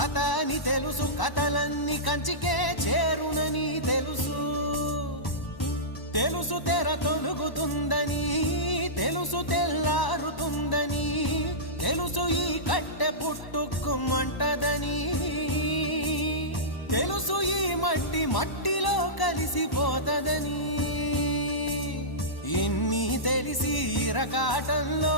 కథ అని తెలుసు, కథలన్నీ కంచికే చేరునని తెలుసు. తెలుసు తెర తొలుగుతుందని, తెలుసు తెల్లారుతుందని, తెలుసు ఈ కట్టె పుట్టుకుమంటదని, తెలుసు ఈ మట్టి మట్టిలో కలిసిపోతదని. ఇన్ని తెలిసి ఇరకాటంలో